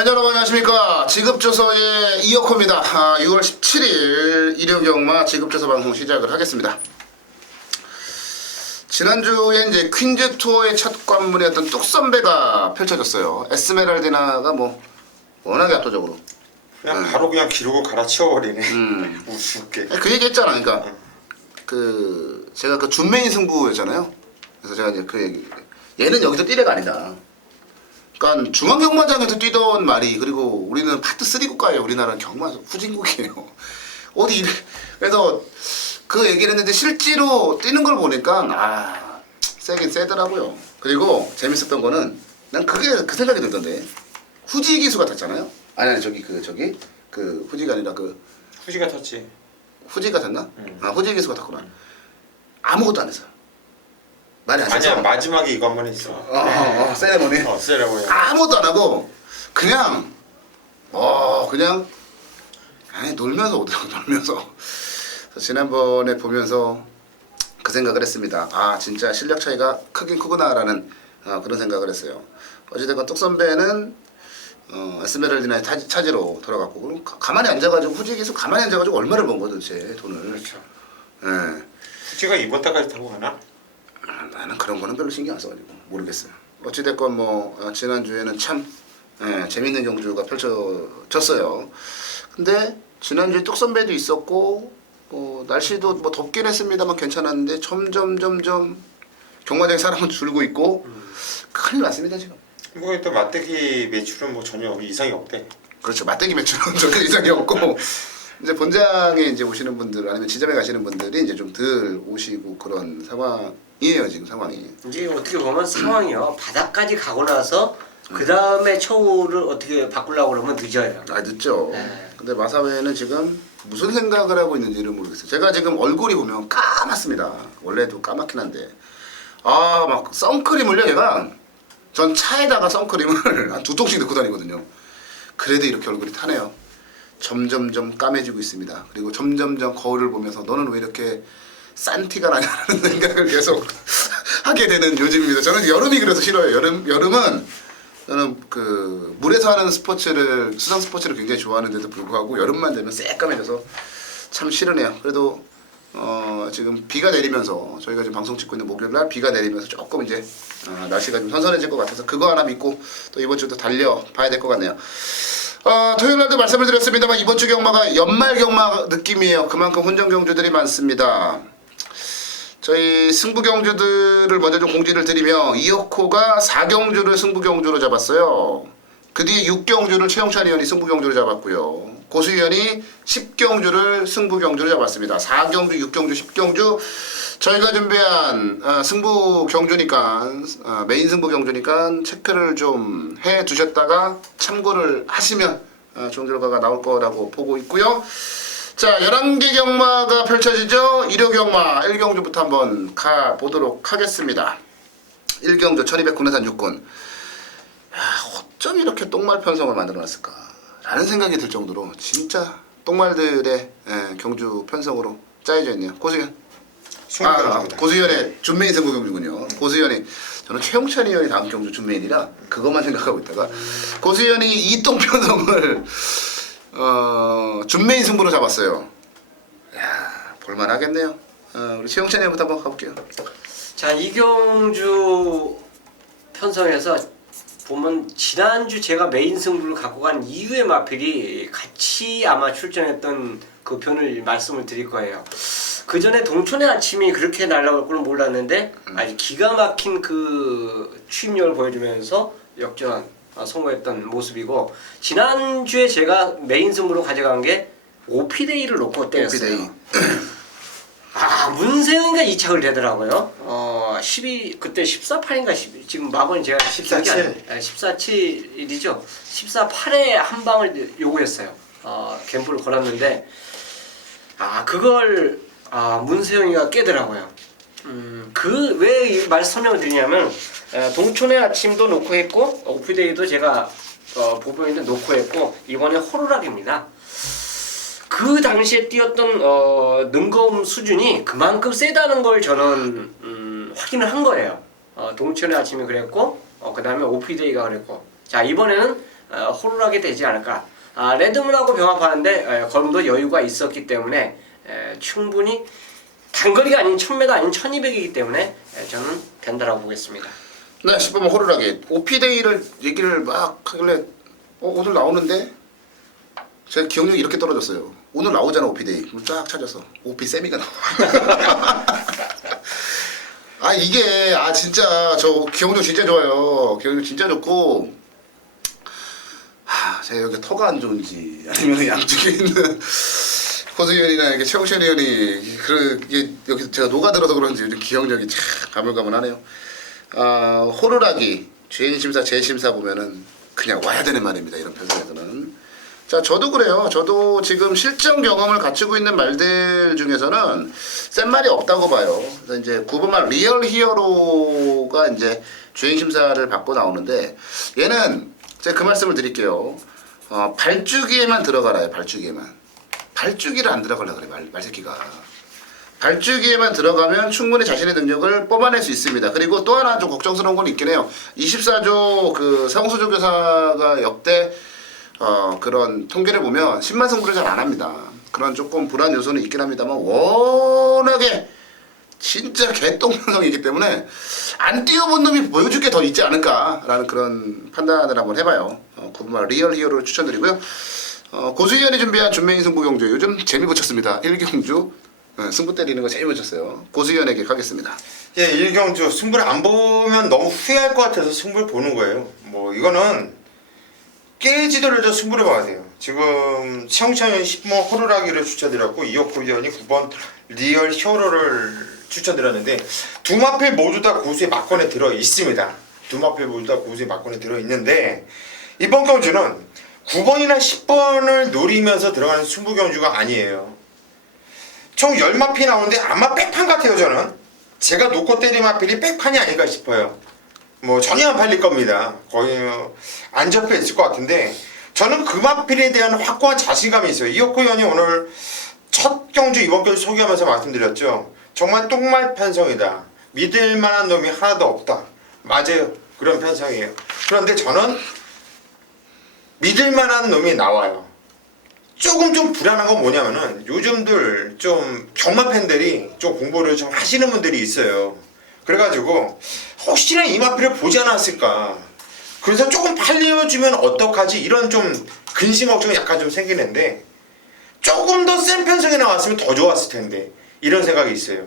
팬 여러분 안녕하십니까. 지급조서의 이혁호입니다. 6월 17일 일요경마 지급조서 방송 시작을 하겠습니다. 지난주에 이제 퀸즈 투어의 첫 관문이었던 뚝선배가 펼쳐졌어요. 에스메랄디나가 뭐 워낙에 압도적으로 그냥 바로 그냥 기록을 갈아치워버리네. 우습게. 그 얘기 했잖아. 그러니까 제가 그 준메인 승부였잖아요. 그래서 제가 이제 그 얘기, 얘는 여기서 뛰래가 아니다. 그러니까 중앙경마장에서 뛰던 말이, 그리고 우리는 파트 3 국가예요. 우리나라는 경마 후진국이에요. 그래서 그 얘기를 했는데 실제로 뛰는 걸 보니까 세긴 세더라고요. 그리고 재밌었던 거는 난 그 생각이 들던데, 후지 기수 같았잖아요. 아니 그 후지가 아니라 후지가 탔지. 후지 같았나? 후지 기수 같았구나. 아무것도 안 했어요. 말이 안 했어. 아니야, 마지막에 이거 한 번 있어. 세레모니. 세레모니. 아무것도 안 하고 그냥 놀면서 오더라고. 놀면서. 그래서 지난번에 보면서 그 생각을 했습니다. 진짜 실력 차이가 크긴 크구나라는 그런 생각을 했어요. 어찌됐건 뚝선배는 에스메랄디나의 차지로 돌아갔고, 그럼 가만히 앉아가지고 후지 기수 가만히 앉아가지고 얼마를 번 거야 도대체 돈을. 그렇죠. 예. 후지가 이번 달까지 타고 가나? 나는 그런 거는 별로 신경 안 써가지고 모르겠어요. 어찌됐건 지난주에는 참 재밌는 경주가 펼쳐졌어요. 근데 지난주에 뚝선배도 있었고 날씨도 덥긴 했습니다만 괜찮았는데 점점 경마장에 사람은 줄고 있고 큰일 났습니다 지금. 또 맞대기 매출은 뭐 전혀 이상이 없대. 그렇죠. 맞대기 매출은 전혀 이상이 없고 이제 본장에 이제 오시는 분들, 아니면 지점에 가시는 분들이 이제 좀 덜 오시고 그런 상황이에요 지금 상황이. 이제 어떻게 보면 상황이요. 바닥까지 가고 나서 그 다음에 처우를 어떻게 바꾸려고 그러면 늦어요. 늦죠. 네. 근데 마사회는 지금 무슨 생각을 하고 있는지를 모르겠어요. 제가 지금 얼굴이 보면 까맣습니다. 원래도 까맣긴 한데 막 선크림을요. 얘가 전 차에다가 선크림을 한 2통씩 넣고 다니거든요. 그래도 이렇게 얼굴이 타네요. 점점점 까매지고 있습니다. 그리고 점점점 거울을 보면서 너는 왜 이렇게 싼 티가 나냐는 생각을 계속 하게 되는 요즘입니다. 저는 여름이 그래서 싫어요. 여름은 저는 그 물에서 하는 스포츠를, 수상 스포츠를 굉장히 좋아하는데도 불구하고 여름만 되면 새까매져서 참 싫으네요. 그래도 지금 비가 내리면서, 저희가 지금 방송 찍고 있는 목요일날 비가 내리면서 조금 이제 날씨가 좀 선선해질 것 같아서 그거 하나 믿고 또 이번 주도 달려봐야 될 것 같네요. 토요일날도 말씀을 드렸습니다만 이번 주 경마가 연말 경마 느낌이에요. 그만큼 혼전 경주들이 많습니다. 저희 승부 경주들을 먼저 좀 공지를 드리며, 이혁호가 4경주를 승부 경주로 잡았어요. 그 뒤에 6경주를 최영찬 의원이 승부 경주로 잡았고요. 고수 의원이 10경주를 승부 경주로 잡았습니다. 4경주, 6경주, 10경주 저희가 준비한 승부 경주니까, 메인 승부 경주니까 체크를 좀 해 두셨다가 참고를 하시면 좋은 결과가 나올 거라고 보고 있고요. 자, 11개 경마가 펼쳐지죠. 일요 경마 1경주부터 한번 가보도록 하겠습니다. 1경주 1200 국내산 6군. 어쩜 이렇게 똥말 편성을 만들어놨을까 라는 생각이 들 정도로 진짜 똥말들의 경주 편성으로 짜여져 있네요. 고수현. 고수현의 준메인 승부 경주군요. 고수현이, 저는 최영찬 의원이 다음 경주 준메인이라 그것만 생각하고 있다가 고수현이 이똥 편성을 준메인 승부로 잡았어요. 이야, 볼만하겠네요. 우리 최영찬 의원부터 한번 가볼게요. 자, 이경주 편성에서 보면 지난주 제가 메인 승부를 갖고 간 이후의 마필이 같이 아마 출전했던 그 편을 말씀을 드릴 거예요. 그 전에 동촌의 아침이 그렇게 날아갈 줄은 몰랐는데 아주 기가 막힌 그 추임력을 보여주면서 역전 성공했던 모습이고, 지난주에 제가 메인 승부로 가져간 게 오피데이를 놓고 때렸어요. 문세영이가 2착을 되더라고요. 그때 14-8인가 지금 마번이 제가 14-7 14-7이죠. 14-8에 한 방을 요구했어요. 갬블을 걸었는데 그걸 문세영이가 깨더라고요. 왜 이 말 설명을 드리냐면, 동촌의 아침도 놓고 했고 오피데이도 제가 보보인데 놓고 했고, 이번에 호루라기입니다. 그 당시에 뛰었던 능검 수준이 그만큼 세다는 걸 저는 확인을 한 거예요. 동천의 아침이 그랬고 그 다음에 오피데이가 그랬고, 자 이번에는 호루라기 되지 않을까. 레드문하고 병합하는데 걸음도 여유가 있었기 때문에 충분히 단거리가 아닌 1000m 아닌 1200이기 때문에 저는 된다라고 보겠습니다. 네, 10번 호루라기. 오피데이를 얘기를 막 하길래 오늘 나오는데 제가 기억력이 이렇게 떨어졌어요. 오늘 나오잖아 오피데이. 쫙 찾아서 오피 세미가 나와. 이게 진짜 저 기억력 진짜 좋아요. 기억력 진짜 좋고 제가 여기 터가 안 좋은지 아니면 양쪽에 있는 호수위원이나 이렇게 최홍철 위원이 이게 여기 제가 녹아들어서 그런지 요즘 기억력이 참 가물가물하네요. 호루라기 주행심사 재심사 보면은 그냥 와야 되는 말입니다. 이런 편성에서는. 자, 저도 그래요. 저도 지금 실전 경험을 갖추고 있는 말들 중에서는 센 말이 없다고 봐요. 그래서 이제 9번 말 리얼 히어로가 이제 주행심사를 받고 나오는데 얘는 제가 그 말씀을 드릴게요. 발주기에만 들어가라요. 발주기에만. 발주기를 안 들어가려 그래 말새끼가. 발주기에만 들어가면 충분히 자신의 능력을 뽑아낼 수 있습니다. 그리고 또 하나 좀 걱정스러운 건 있긴 해요. 24조 그 성수조 교사가 역대 그런 통계를 보면 10만 승부를 잘 안 합니다. 그런 조금 불안 요소는 있긴 합니다만 워낙에 진짜 개똥성이기 때문에 안 뛰어본 놈이 보여줄 게 더 있지 않을까라는 그런 판단을 한번 해봐요. 9번 리얼 히어로를 추천드리고요. 고수위원이 준비한 준매인 승부 경주 요즘 재미 붙였습니다. 1경주 승부 때리는 거 재미 붙였어요. 고수위원에게 가겠습니다. 예, 1경주 승부를 안 보면 너무 후회할 것 같아서 승부를 보는 거예요. 뭐 이거는 깨지더라도 승부를 봐야 돼요. 지금 최홍찬 10번 호루라기를 추천드렸고 이혁호 위원이 9번 리얼 히어로를 추천드렸는데 두 마필 모두 다 고수의 막권에 들어 있습니다. 두 마필 모두 다 고수의 막권에 들어 있는데 이번 경주는 9번이나 10번을 노리면서 들어가는 승부 경주가 아니에요. 총 10마필이 나오는데 아마 백판 같아요. 저는 제가 놓고 때린 마필이 백판이 아닐까 싶어요. 뭐 전혀 안 팔릴 겁니다. 거의 안 접혀 있을 것 같은데 저는 그 마필에 대한 확고한 자신감이 있어요. 이혁호 의원이 오늘 첫 경주 이번 경주 소개하면서 말씀드렸죠. 정말 똥말 편성이다. 믿을 만한 놈이 하나도 없다. 맞아요. 그런 편성이에요. 그런데 저는 믿을 만한 놈이 나와요. 조금 좀 불안한 건 뭐냐면은 요즘들 좀 경마 팬들이 좀 공부를 좀 하시는 분들이 있어요. 그래가지고 혹시나 이 마필을 보지 않았을까. 그래서 조금 팔려주면 어떡하지 이런 좀 근심 걱정이 약간 좀 생기는데 조금 더 센 편성이 나왔으면 더 좋았을 텐데 이런 생각이 있어요.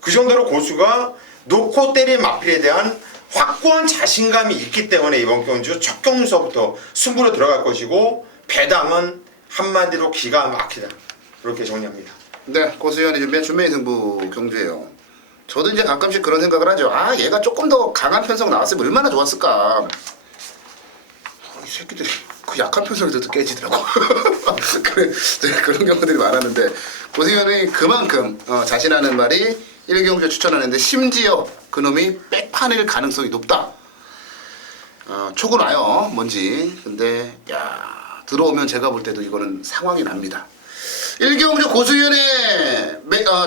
그 정도로 고수가 놓고 때린 마필에 대한 확고한 자신감이 있기 때문에 이번 경주 첫 경주서부터 승부로 들어갈 것이고 배당은 한마디로 기가 막히다. 그렇게 정리합니다. 네, 고수위원이 준비한 준매인 승부 경주예요. 저도 이제 가끔씩 그런 생각을 하죠. 얘가 조금 더 강한 편성 나왔으면 얼마나 좋았을까. 이 새끼들이 그 약한 편성에서도 깨지더라고. 그런 경우들이 많았는데 고수위원이 그만큼 자신하는 말이 1경주에 추천하는데 심지어 그놈이 백판일 가능성이 높다. 초고 나요 뭔지. 근데 들어오면 제가 볼 때도 이거는 상황이 납니다. 1경주 고수위원의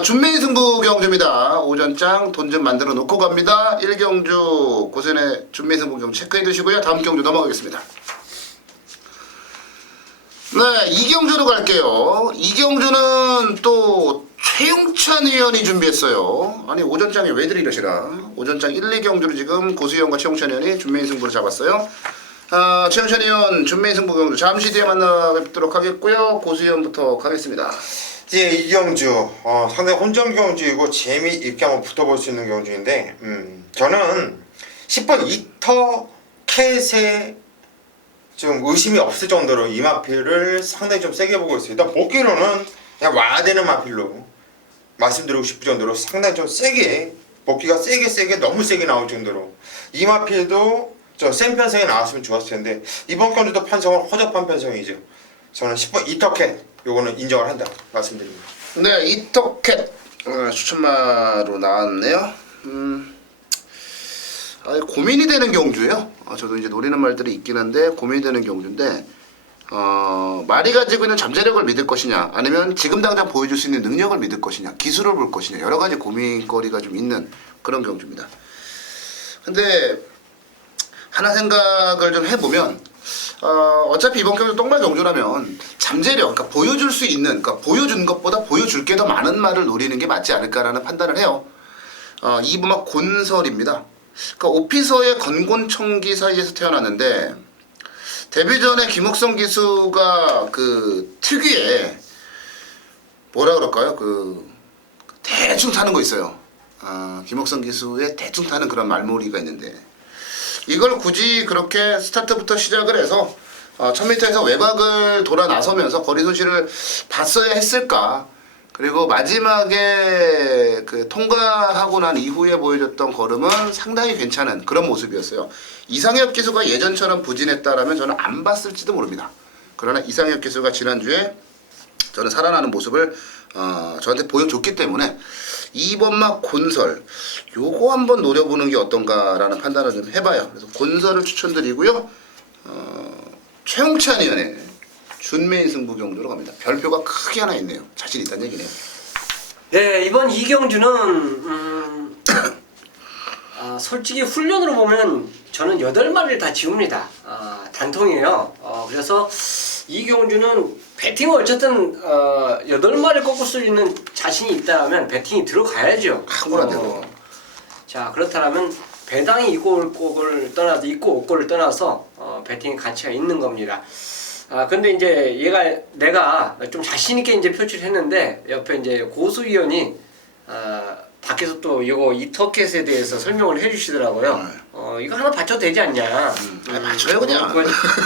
준매인 승부 경주입니다. 오전장 돈 좀 만들어 놓고 갑니다. 1경주 고수위원의 준매인 승부 경주 체크해 두시고요. 다음 경주 넘어가겠습니다. 네, 2경주로 갈게요. 2경주는 또 최용찬 의원이 준비했어요. 아니 오전장에 왜들 이러시라. 오전장 1, 2경주를 지금 고수위원과 최용찬 의원이 준매인 승부를 잡았어요. 최용찬 의원 준매인 승부 경주 잠시 뒤에 만나 뵙도록 하겠고요. 고수위원부터 가겠습니다. 예, 이 경주 상당히 혼전 경주이고 재미있게 한번 붙어볼 수 있는 경주인데 저는 10번 이터캣에 좀 의심이 없을 정도로 이 마필을 상당히 좀 세게 보고 있어요. 일단 복귀로는 그냥 와야 되는 마필로 말씀드리고 싶을 정도로 상당히 좀 세게 복귀가 세게 너무 세게 나올 정도로 이 마필도 좀 센 편성이 나왔으면 좋았을 텐데 이번 경주도 편성은 허접한 편성이죠. 저는 10번 이터캣 요거는 인정을 한다 말씀드립니다. 네, 이터캣 추천마로 나왔네요. 고민이 되는 경주예요. 저도 이제 노리는 말들이 있긴 한데 고민이 되는 경주인데 말이 가지고 있는 잠재력을 믿을 것이냐 아니면 지금 당장 보여줄 수 있는 능력을 믿을 것이냐 기술을 볼 것이냐 여러 가지 고민거리가 좀 있는 그런 경주입니다. 근데 하나 생각을 좀 해보면 어차피 이번 경주 똥말 경주라면 잠재력, 그러니까 보여줄 수 있는, 그러니까 보여준 것보다 보여줄 게 더 많은 말을 노리는 게 맞지 않을까라는 판단을 해요. 2부막 곤설입니다. 그러니까 오피서의 건곤청기 사이에서 태어났는데 데뷔 전에 김옥성 기수가 그 특유의 뭐라 그럴까요? 그 대충 타는 거 있어요. 김옥성 기수의 대충 타는 그런 말머리가 있는데 이걸 굳이 그렇게 스타트부터 시작을 해서 1000m에서 외곽을 돌아 나서면서 거리 손실을 봤어야 했을까? 그리고 마지막에 그 통과하고 난 이후에 보여줬던 걸음은 상당히 괜찮은 그런 모습이었어요. 이상혁 기수가 예전처럼 부진했다라면 저는 안 봤을지도 모릅니다. 그러나 이상혁 기수가 지난주에 저는 살아나는 모습을 저한테 보여줬기 때문에 2번막 곤설 요거 한번 노려보는 게 어떤가라는 판단을 좀 해봐요. 그래서 곤설을 추천드리고요. 최홍찬 의원의 준메인 승부 경주로 갑니다. 별표가 크게 하나 있네요. 자신 있다는 얘기네요. 네, 이번 이경주는 솔직히 훈련으로 보면 저는 8마리를 다 지웁니다. 단통이에요. 그래서 이경주는 배팅을 어쨌든 8마리 꺾을 수 있는 자신이 있다면 배팅이 들어가야죠. 항문한데도. 자, 그렇다면 배당이 있고 올 거를 떠나서 있고 올 거를 떠나서 배팅의 가치가 있는 겁니다. 근데 이제 내가 좀 자신 있게 이제 표출을 했는데 옆에 이제 고수위원이 밖에서 또 이 터켓에 대해서 설명을 해주시더라고요. 이거 하나 받쳐도 되지 않냐? 맞춰요 그냥.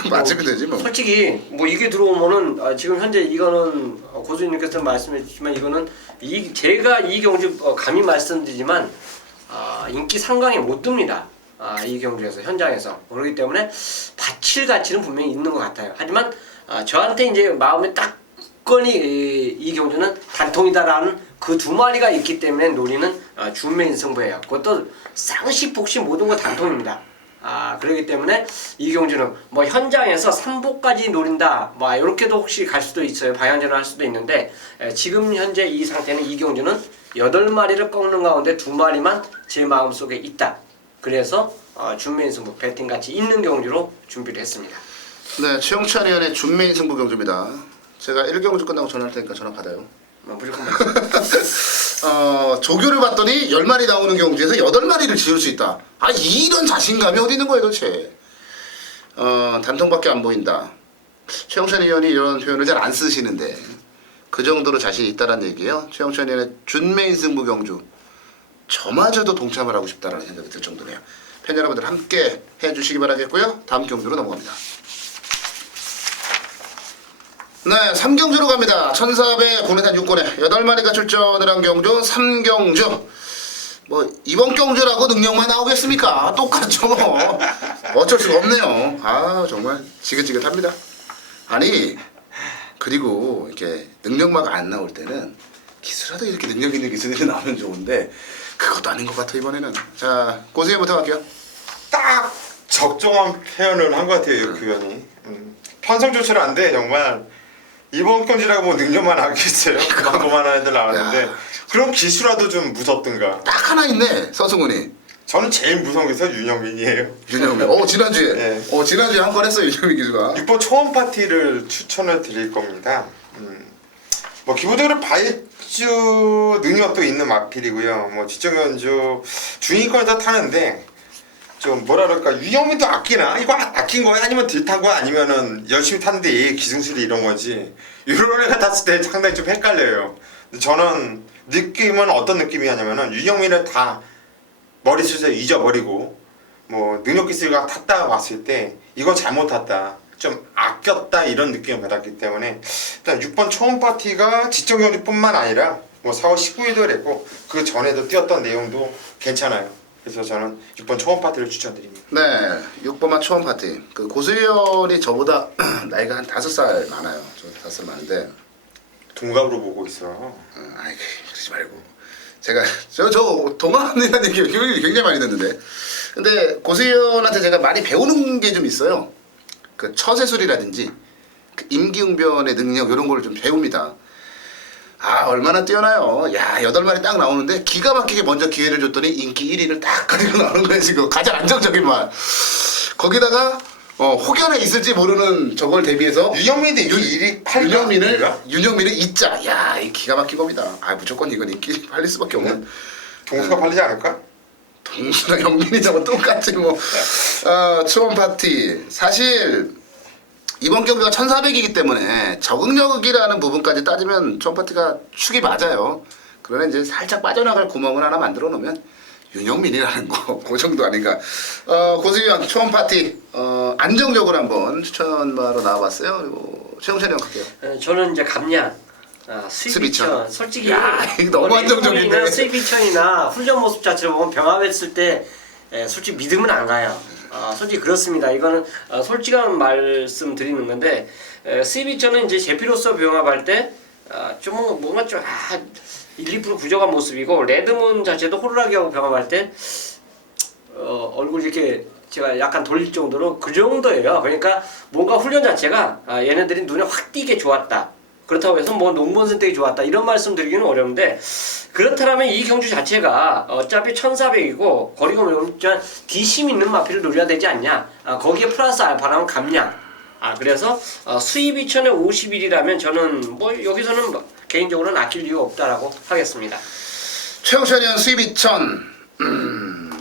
맞추면 되지 뭐. 솔직히 뭐 이게 들어오면은 지금 현재 이거는 고수님께서 말씀해 주시지만 이거는 제가 이 경주 감히 말씀드리지만 인기 상강에 못 듭니다. 이 경주에서 현장에서 그렇기 때문에 바칠 가치는 분명히 있는 것 같아요. 하지만 저한테 이제 마음에 딱 건이 이 경주는 단통이다라는 그 2마리가 있기 때문에 노리는 준메인 승부예요. 그것도 쌍식 복식 모든 거 단통입니다. 그렇기 때문에 이 경주는 뭐 현장에서 3보까지 노린다 뭐 이렇게도 혹시 갈 수도 있어요. 방향전을 할 수도 있는데 지금 현재 이 상태는 이 경주는 8마리를 꺾는 가운데 2마리만 제 마음속에 있다. 그래서 준메인 승부 배팅 가치 있는 경주로 준비를 했습니다. 네, 최홍찬 의원의 준메인 승부 경주입니다. 제가 1경주 끝나고 전화할 테니까 전화 받아요. 무조건 조교를 봤더니 10마리 나오는 경주에서 8마리를 지을 수 있다. 이런 자신감이 어디 있는 거예요 도대체. 단통밖에 안 보인다. 최홍찬 의원이 이런 표현을 잘 안 쓰시는데 그 정도로 자신이 있다는 얘기예요. 최홍찬 의원의 준메인 승부 경주 저마저도 동참을 하고 싶다라는 생각이 들 정도네요. 팬 여러분들 함께 해주시기 바라겠고요. 다음 경주로 넘어갑니다. 네, 3경주로 갑니다. 1400 국내산 6권에 8마리가 출전을 한 경주 3경주. 뭐 이번 경주라고 능력만 나오겠습니까? 똑같죠. 어쩔 수가 없네요. 정말 지긋지긋합니다. 그리고 이렇게 능력만 안 나올 때는 기술라도 이렇게 능력 있는 기술들이 나오면 좋은데 그것도 아닌 것 같아 이번에는. 자, 고수위원부터 갈게요. 딱 적정한 표현을 한 것 같아요, 이 교원이. 편성 조치를 안 돼, 정말. 이번 경기라고 뭐 능력만 하겠어요? 그만한 애들 나왔는데 그럼 기수라도 좀 무섭든가. 딱 하나 있네, 서승훈이. 저는 제일 무서운 기수가 윤영민이에요. 윤영민. 지난주에. 네. 지난주에 한 건 했어요, 윤영민 기수가. 6번 초원 파티를 추천을 드릴 겁니다. 뭐 기본적으로 바이주 능력도 있는 마필이고요. 뭐 지정연주 중위권에서 타는데 좀 뭐라 그럴까, 유영민도 아끼나? 이거 아낀 거야? 아니면 딜탄 거야? 아니면은 열심히 탔는데 기승술이 이런 거지? 이런 애가 탔을 때 상당히 좀 헷갈려요. 저는 느낌은 어떤 느낌이냐면은 유영민을 다 머릿속에서 잊어버리고 뭐 능력 기술가 탔다 봤을 때 이건 잘못 탔다, 좀 아꼈다, 이런 느낌을 받았기 때문에 일단 6번 초원 파티가 지정 경주뿐만 아니라 뭐 4월 19일도 했고 그 전에도 뛰었던 내용도 괜찮아요. 그래서 저는 6번 초원 파티를 추천드립니다. 네, 6번만 초원 파티. 그 고수위원이 저보다 나이가 한 5살 많아요. 저 5살 많은데. 동갑으로 보고 있어. 그러지 말고. 제가 저 동안이라는 얘기 굉장히 많이 듣는데. 근데 고수위원한테 제가 많이 배우는 게 좀 있어요. 그 처세술이라든지 그 임기응변의 능력 이런 걸 좀 배웁니다. 얼마나 뛰어나요. 8마리 딱 나오는데 기가 막히게 먼저 기회를 줬더니 인기 1위를 딱 가지고 나오는 거예요. 지금 가장 안정적인 말. 거기다가 혹여나 있을지 모르는 저걸 대비해서 윤영민도 일이 팔까? 윤영민을 잊자. 야, 이 기가 막힌 겁니다. 아, 무조건 이건 인기 팔릴 수밖에 없는. 동수가 팔리지 않을까? 동수랑 영민이자고 똑같지 뭐. 초원 파티. 사실 이번 경기가 1400이기 때문에 적응력이라는 부분까지 따지면 초원 파티가 축이 맞아요. 그러나 이제 살짝 빠져나갈 구멍을 하나 만들어 놓으면 윤영민이라는 거, 그 정도 아닌가. 고수위원 초원 파티 안정적으로 한번 추천바로 나와봤어요. 그리고 최용찬이 형 갈게요. 저는 이제 감량. 수입이천. 솔직히 야, 이거 너무 안정적인데. 수입이천이나 훈련 모습 자체를 보면 병합했을 때 솔직히 믿음은 안 가요. 솔직히 그렇습니다. 이거는 솔직한 말씀 드리는 건데 수입이천은 이제 제피로서 병합할 때 좀 뭔가 좀 1, 2% 부족한 모습이고 레드문 자체도 호루라기하고 병합할 때 얼굴 이렇게 제가 약간 돌릴 정도로 그 정도예요. 그러니까 뭔가 훈련 자체가 얘네들이 눈에 확 띄게 좋았다. 그렇다고 해서 뭐 농본 선택이 좋았다 이런 말씀 드리기는 어려운데 그렇다면 이 경주 자체가 어차피 1400이고 거리가 멀면 뒷심 있는 마피를 노려야 되지 않냐. 거기에 플러스 알파라면 감량. 그래서 수입 2천에 51이라면 저는 뭐 여기서는 개인적으로는 아낄 이유가 없다라고 하겠습니다. 최영찬이 형 수입 2000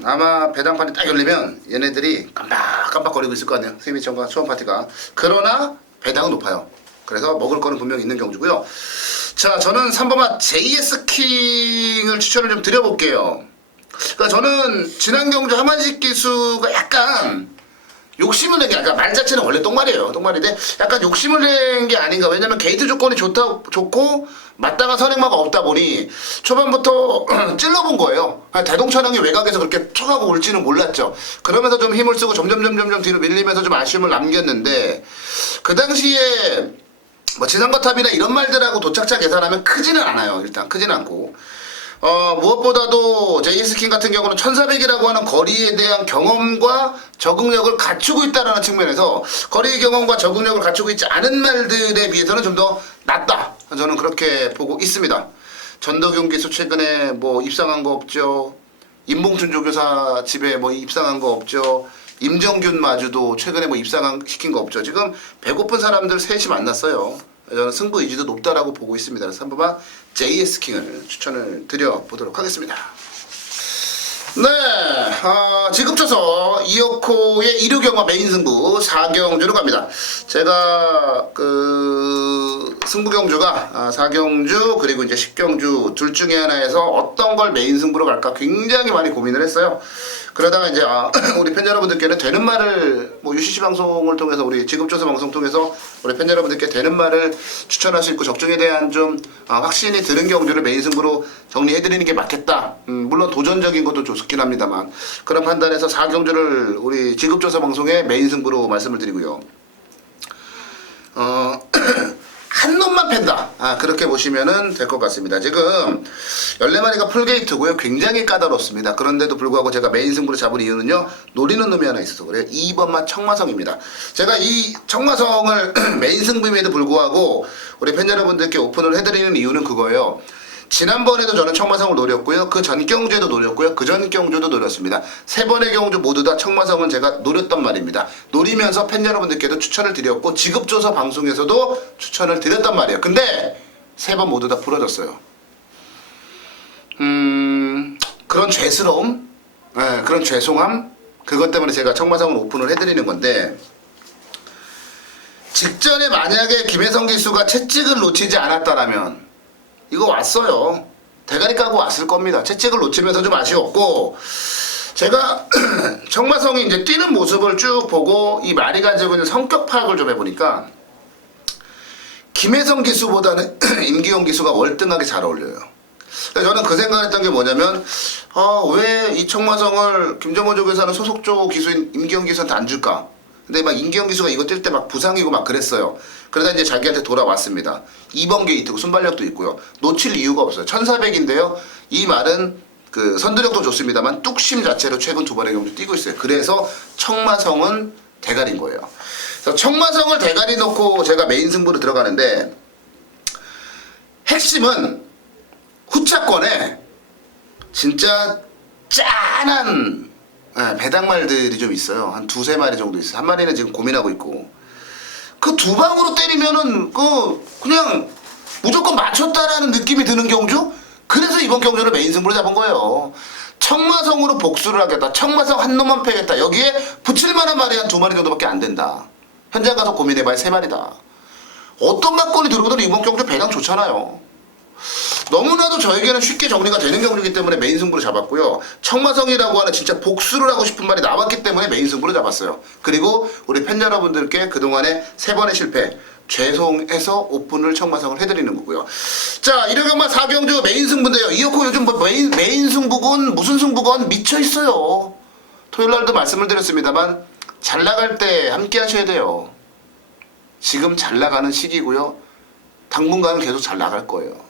아마 배당판이 딱 열리면 얘네들이 깜빡깜빡거리고 있을 거 아니에요. 수입 2000과 초원 파티가. 그러나 배당은 높아요. 그래서 먹을 거는 분명히 있는 경주고요. 자, 저는 3번마 JS 킹을 추천을 좀 드려볼게요. 그러니까 저는 지난 경주 하만식 기수가 약간 욕심을 낸 게 아까 말 자체는 원래 똥말이에요. 똥말인데 약간 욕심을 낸 게 아닌가. 왜냐면 게이트 조건이 좋고 마땅한 선행마가 없다 보니 초반부터 찔러본 거예요. 대동천왕이 외곽에서 그렇게 툭하고 올지는 몰랐죠. 그러면서 좀 힘을 쓰고 점점 뒤로 밀리면서 좀 아쉬움을 남겼는데 그 당시에 뭐 지상거탑이나 이런 말들하고 도착자 계산하면 크지는 않아요. 일단 크지는 않고 무엇보다도 제이스킨 같은 경우는 1400이라고 하는 거리에 대한 경험과 적응력을 갖추고 있다는 측면에서 거리의 경험과 적응력을 갖추고 있지 않은 말들에 비해서는 좀 더 낫다. 저는 그렇게 보고 있습니다. 전도경 기수 최근에 뭐 입상한 거 없죠. 임봉춘 조교사 집에 뭐 입상한 거 없죠. 임정균 마주도 최근에 뭐 시킨 거 없죠. 지금 배고픈 사람들 셋이 만났어요. 저는 승부 의지도 높다라고 보고 있습니다. 그래서 한 번만 JS 킹을 추천을 드려보도록 하겠습니다. 네, 지급줘서 이어코의 1호경마 메인 승부 4경주로 갑니다. 제가 승부경주가 4경주 그리고 이제 10경주 둘 중에 하나에서 어떤 걸 메인 승부로 갈까 굉장히 많이 고민을 했어요. 그러다가 이제 우리 팬 여러분들께는 되는 말을 뭐 UCC 방송을 통해서 우리 지급조사 방송 통해서 우리 팬 여러분들께 되는 말을 추천할 수 있고 적중에 대한 좀 확신이 드는 경주를 메인 승부로 정리해드리는 게 맞겠다. 물론 도전적인 것도 좋긴 합니다만 그런 판단에서 4경주를 우리 지급조사 방송의 메인 승부로 말씀을 드리고요. 한 놈만 팬다. 그렇게 보시면은 될 것 같습니다. 지금 14마리가 풀게이트고요. 굉장히 까다롭습니다. 그런데도 불구하고 제가 메인 승부를 잡은 이유는요. 노리는 놈이 하나 있어서 그래요. 2번마 청마성입니다. 제가 이 청마성을 메인 승부임에도 불구하고 우리 팬 여러분들께 오픈을 해드리는 이유는 그거예요. 지난번에도 저는 청마성을 노렸고요. 그 전 경주에도 노렸고요. 그 전 경주도 노렸습니다. 세 번의 경주 모두 다 청마성은 제가 노렸단 말입니다. 노리면서 팬 여러분들께도 추천을 드렸고 지급조사 방송에서도 추천을 드렸단 말이에요. 근데 세 번 모두 다 부러졌어요. 그런 죄스러움, 그런 죄송함, 그것 때문에 제가 청마성을 오픈을 해드리는 건데 직전에 만약에 김혜성 기수가 채찍을 놓치지 않았다라면 이거 왔어요. 대가리 까고 왔을 겁니다. 채찍을 놓치면서 좀 아쉬웠고 제가 청마성이 이제 뛰는 모습을 쭉 보고 이 말이 가지고 있는 성격 파악을 좀 해보니까 김혜성 기수보다는 임기용 기수가 월등하게 잘 어울려요. 저는 그 생각을 했던 게 뭐냐면 왜 이 청마성을 김정원 조교사는 소속조 기수인 임기용 기수한테 안 줄까? 근데 막 임기용 기수가 이거 뛸 때 막 부상이고 막 그랬어요. 그러다 이제 자기한테 돌아왔습니다. 2번 게이트고 순발력도 있고요. 놓칠 이유가 없어요. 1400인데요. 이 말은 그 선두력도 좋습니다만 뚝심 자체로 최근 두 번의 경주 뛰고 있어요. 그래서 청마성은 대가리인 거예요. 그래서 청마성을 대가리 놓고 제가 메인 승부로 들어가는데 핵심은 후차권에 진짜 짠한 배당말들이 좀 있어요. 한 두세 마리 정도 있어요. 한 마리는 지금 고민하고 있고. 그 두 방으로 때리면은 그냥 무조건 맞췄다라는 느낌이 드는 경주? 그래서 이번 경주를 메인 승부로 잡은 거예요. 청마성으로 복수를 하겠다. 청마성 한 놈만 패겠다. 여기에 붙일 만한 말이 한 두 마리 정도밖에 안 된다. 현장 가서 고민해봐야 세 마리다. 어떤 막건이 들어오든 이번 경주 배당 좋잖아요. 너무나도 저에게는 쉽게 정리가 되는 경주이기 때문에 메인 승부로 잡았고요. 청마성이라고 하는 진짜 복수를 하고 싶은 말이 나왔기 때문에 메인 승부로 잡았어요. 그리고 우리 팬 여러분들께 그동안에 3번의 실패 죄송해서 오픈을 청마성을 해드리는 거고요. 자, 1호경마 4경주 메인 승부인데요. 이어코 요즘 뭐 메인 승부건 무슨 승부건 미쳐있어요. 토요일날도 말씀을 드렸습니다만 잘 나갈 때 함께 하셔야 돼요. 지금 잘 나가는 시기고요. 당분간은 계속 잘 나갈 거예요.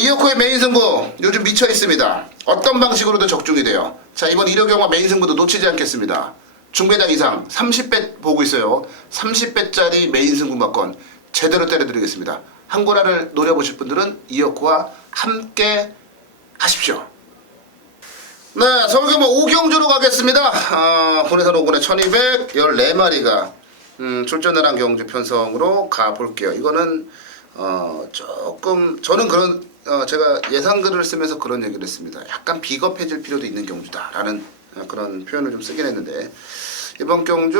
이어코의 메인 승부 요즘 미쳐 있습니다. 어떤 방식으로든 적중이 돼요. 자, 이번 1호경마 메인 승부도 놓치지 않겠습니다. 중배당 이상 30배 보고 있어요. 30배짜리 메인 승부 막건 제대로 때려드리겠습니다. 한고라를 노려보실 분들은 이어코와 함께 하십시오. 네, 서울경마 5경주로 가겠습니다. 군에서 오군에 1214마리가 출전을 한 경주 편성으로 가볼게요. 이거는 조금 저는 그런 제가 예상글을 쓰면서 그런 얘기를 했습니다. 약간 비겁해질 필요도 있는 경주다라는 그런 표현을 좀 쓰긴 했는데 이번 경주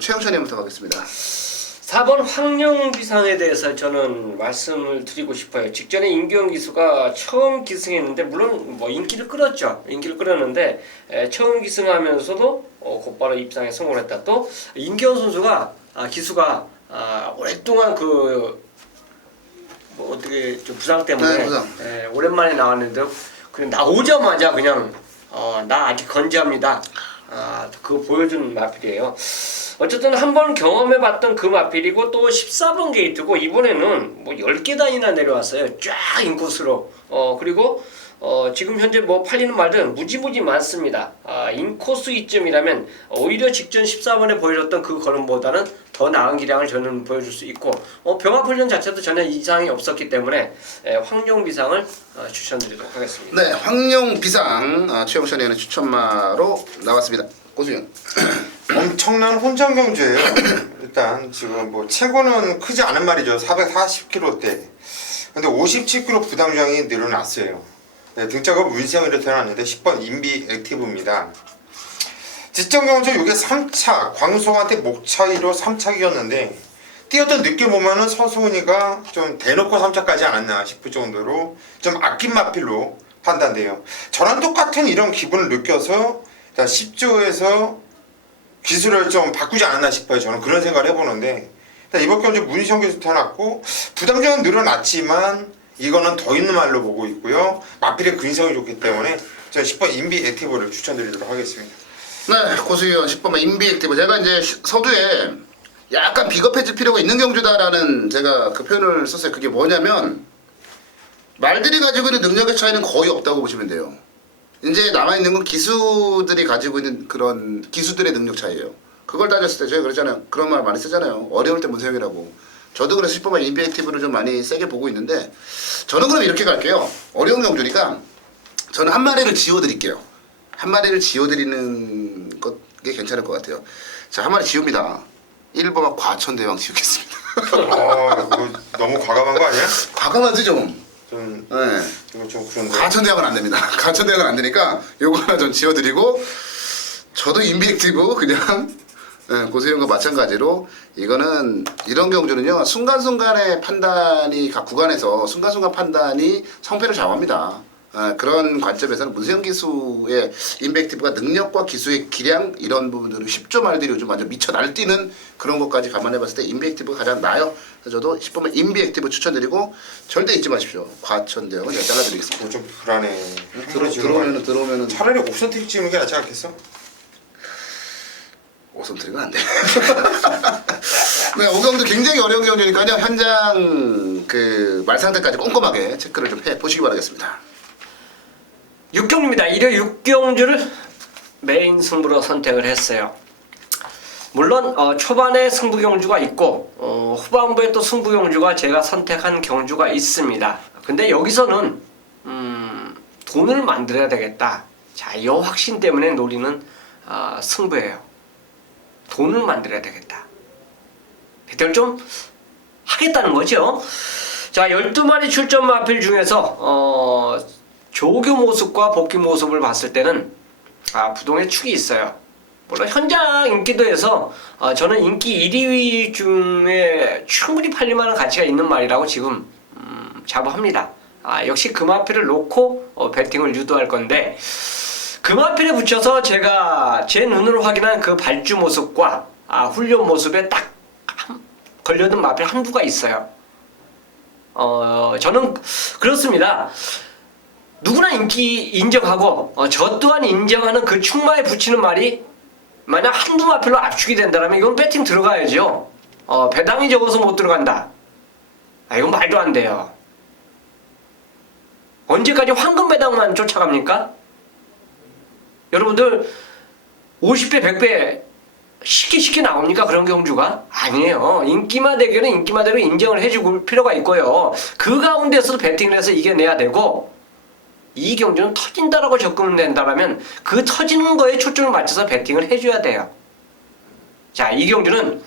최영찬님부터 가겠습니다. 4번 황룡비상에 대해서 저는 말씀을 드리고 싶어요. 직전에 임기원 기수가 처음 기승했는데 물론 뭐 인기를 끌었죠. 인기를 끌었는데 처음 기승하면서도 곧바로 입상에 성공했다. 또 임기원 선수가 기수가 오랫동안 뭐 어떻게 좀 부상 때문에 네, 부상. 오랜만에 나왔는데 그냥 나오자마자 그냥 나 아직 건재합니다. 그거 보여준 마필이에요. 어쨌든 한번 경험해봤던 그 마필이고 또 14번 게이트고 이번에는 뭐 10계단이나 내려왔어요. 쫙 인코스로. 그리고 지금 현재 뭐 팔리는 말들은 무지무지 많습니다. 인코스 이쯤이라면 오히려 직전 14번에 보여줬던 그 걸음보다는 더 나은 기량을 저는 보여줄 수 있고 병합훈련 자체도 전혀 이상이 없었기 때문에 황룡비상을 추천드리도록 하겠습니다. 네, 황룡비상 최영찬이는 추천마로 나왔습니다. 고수영. 엄청난 혼전 경주예요. 일단 지금 뭐 최고는 크지 않은 말이죠. 440kg대. 근데 57kg 부담장이 늘어났어요. 네, 등짝은 문세영이로 태어났는데 10번 인비 액티브입니다. 지점 경주 이게 3차 광송한테 목 차이로 3차기였는데 뛰었던 느낌 보면은 서수은이가 좀 대놓고 3차까지 않았나 싶을 정도로 좀 아낀 마필로 판단돼요. 저랑 똑같은 이런 기분을 느껴서 10조에서 기술을 좀 바꾸지 않았나 싶어요. 저는 그런 생각을 해보는데 이번 경주 문시영 기수 태어났고 부담장은 늘어났지만 이거는 더 있는 말로 보고 있고요. 마필의 근성이 좋기 때문에 제가 10번 인비 액티브를 추천드리도록 하겠습니다. 네, 고수위원 10번만 인비 액티브. 제가 이제 서두에 약간 비겁해질 필요가 있는 경주다라는 제가 그 표현을 썼어요. 그게 뭐냐면 말들이 가지고 있는 능력의 차이는 거의 없다고 보시면 돼요. 이제 남아있는 건 기수들이 가지고 있는 그런 기수들의 능력 차이예요. 그걸 따졌을 때 제가 그러잖아요. 그런 말 많이 쓰잖아요. 어려울 때 문세영이라고. 저도 그래서 10번만 인비 액티브를 좀 많이 세게 보고 있는데 저는 그럼 이렇게 갈게요. 어려운 경주니까 저는 한 마리를 지워드릴게요. 한 마리를 지워드리는 게 괜찮을 것 같아요. 자, 한 마리 지웁니다. 1번만 과천대왕 지우겠습니다. 뭐 너무 과감한 거 아니야? 과감하지 좀. 좀 네. 이거 좀 그런데. 과천대왕은 안 됩니다. 과천대왕은 안 되니까 요거 하나 좀 지워드리고 저도 인비액티브 그냥 고수형과 마찬가지로 이거는 이런 경주는요 순간순간의 판단이 각 구간에서 순간순간 판단이 성패를 좌우합니다. 그런 관점에서는 문세영 기수의 인베క్티브가 능력과 기수의 기량 이런 부분들은 10조 말들이 요즘 완전 미쳐 날뛰는 그런 것까지 감안해봤을 때 인베క్티브가 가장 나아요. 그래서 저도 10번만 인베క్티브 추천드리고 절대 잊지 마십시오. 과천대왕은 제가 잘라드리겠습니다. 좀 불안해. 들어오면은 차라리 옵션 트릭 찍는 게 낫지 않겠어? 오선트리가 안 돼. 네, 오경도 굉장히 어려운 경주니까요. 현장 그 말 상태까지 꼼꼼하게 체크를 좀 해 보시기 바라겠습니다. 6경주입니다. 1회 6경주를 메인 승부로 선택을 했어요. 물론 초반에 승부 경주가 있고 후반부에 또 승부 경주가 제가 선택한 경주가 있습니다. 근데 여기서는 돈을 만들어야 되겠다. 자, 이 확신 때문에 노리는 승부예요. 돈을 만들어야 되겠다. 배팅을 좀 하겠다는 거죠. 자, 12마리 출전 마필 중에서 조교 모습과 복귀 모습을 봤을 때는 부동의 축이 있어요. 물론 현장 인기도에서 저는 인기 1위 중에 충분히 팔릴만한 가치가 있는 말이라고 지금 자부합니다. 역시 금화필을 놓고 배팅을 유도할 건데, 금화필에 붙여서 제가 제 눈으로 확인한 그 발주 모습과 훈련 모습에 딱 걸려든 마필 한두가 있어요. 저는 그렇습니다. 누구나 인기 인정하고 저 또한 인정하는 그 충마에 붙이는 말이 만약 한두 마필로 압축이 된다면 이건 배팅 들어가야죠. 배당이 적어서 못 들어간다. 이건 말도 안 돼요. 언제까지 황금 배당만 쫓아갑니까? 여러분들 50배 100배 쉽게 나옵니까? 그런 경주가? 아니에요. 인기마 대결은 인기마대로 인정을 해줄 필요가 있고요. 그 가운데서도 배팅을 해서 이겨내야 되고, 이 경주는 터진다라고 접근된다면 그 터지는 거에 초점을 맞춰서 배팅을 해줘야 돼요. 자, 이 경주는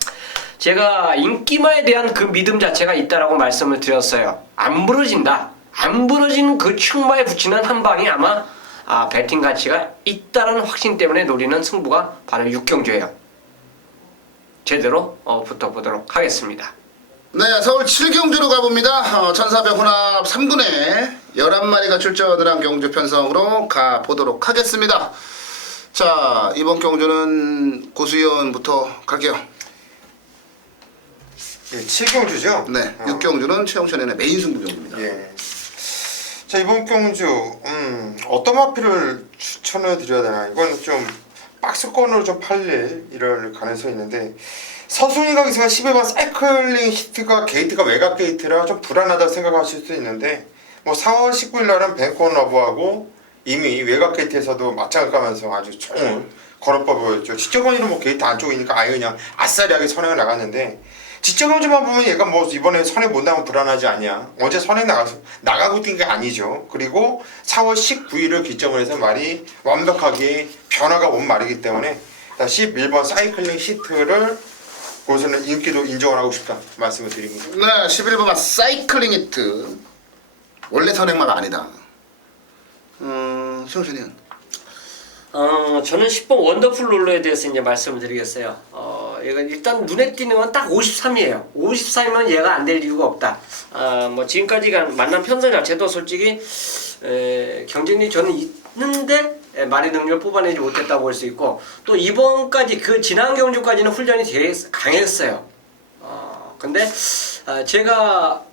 제가 인기마에 대한 그 믿음 자체가 있다라고 말씀을 드렸어요. 안 부러진다. 안 부러진 그 충마에 붙이는 한 방이 아마 배팅 가치가 있다는 확신 때문에 노리는 승부가 바로 6경주예요. 제대로 붙어보도록 하겠습니다. 네, 서울 7경주로 가봅니다. 1400 혼합 3군에 11마리가 출전을 한 경주 편성으로 가보도록 하겠습니다. 자, 이번 경주는 고수위원부터 갈게요. 예, 7경주죠? 네, 6경주는 최영천의 메인 승부 경주입니다. 예. 자, 이번 경주 어떤 마필을 추천을 드려야 되나? 이건 좀 박스권으로 좀 팔릴 이럴 가능성이 있는데, 서순위가 기승한 11번 사이클링 히트가 게이트가 외곽 게이트라 좀 불안하다 생각하실 수 있는데, 뭐 4월 19일 날은 뱅콘 러브하고 이미 외곽 게이트에서도 맞짱을 까면서 아주 총을 걸어봐 보였죠. 지적원이는 뭐 게이트 안쪽이니까 아예 그냥 아싸리하게 선행을 나갔는데, 지적원주만 보면 얘가 뭐 이번에 선행 못 나면 불안하지 않냐. 어제 선행 나가고 뛴 게 아니죠. 그리고 4월 19일을 기점으로 해서 말이 완벽하게 변화가 온 말이기 때문에 11번 사이클링 히트를 그것은 인기도 인정을 하고 싶다 말씀을 드립니다. 네, 11번 사이클링 히트. 원래 선행마가 아니다. 최영천이는? 저는 10번 원더풀 롤러에 대해서 이제 말씀을 드리겠어요. 얘가 일단 눈에 띄는 건 딱 53이에요. 53이면 얘가 안 될 이유가 없다. 뭐 지금까지 만난 편성 자체도 솔직히 경쟁력이 저는 있는데 말의 능력을 뽑아내지 못했다고 볼 수 있고, 또 이번까지 그 지난 경주까지는 훈련이 되게 강했어요. 근데 제가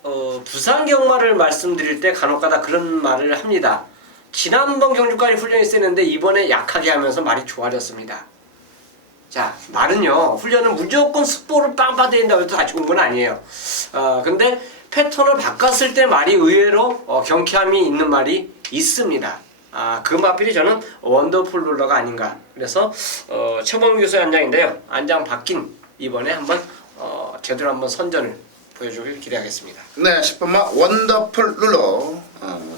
부산 경마를 말씀드릴 때 간혹가다 그런 말을 합니다. 지난번 경주까지 훈련이 세는데 이번에 약하게 하면서 말이 좋아졌습니다. 자, 말은요, 훈련은 무조건 스포를 빵 받아야 된다고 해도 다 좋은 건 아니에요. 근데 패턴을 바꿨을 때 말이 의외로 경쾌함이 있는 말이 있습니다. 그 마필이 저는 원더풀 룰러가 아닌가. 그래서 최범 교수의 안장인데요. 안장 바뀐 이번에 한번 제대로 한번 선전을 보여주길 기대하겠습니다. 네, 10번마 원더풀 룰러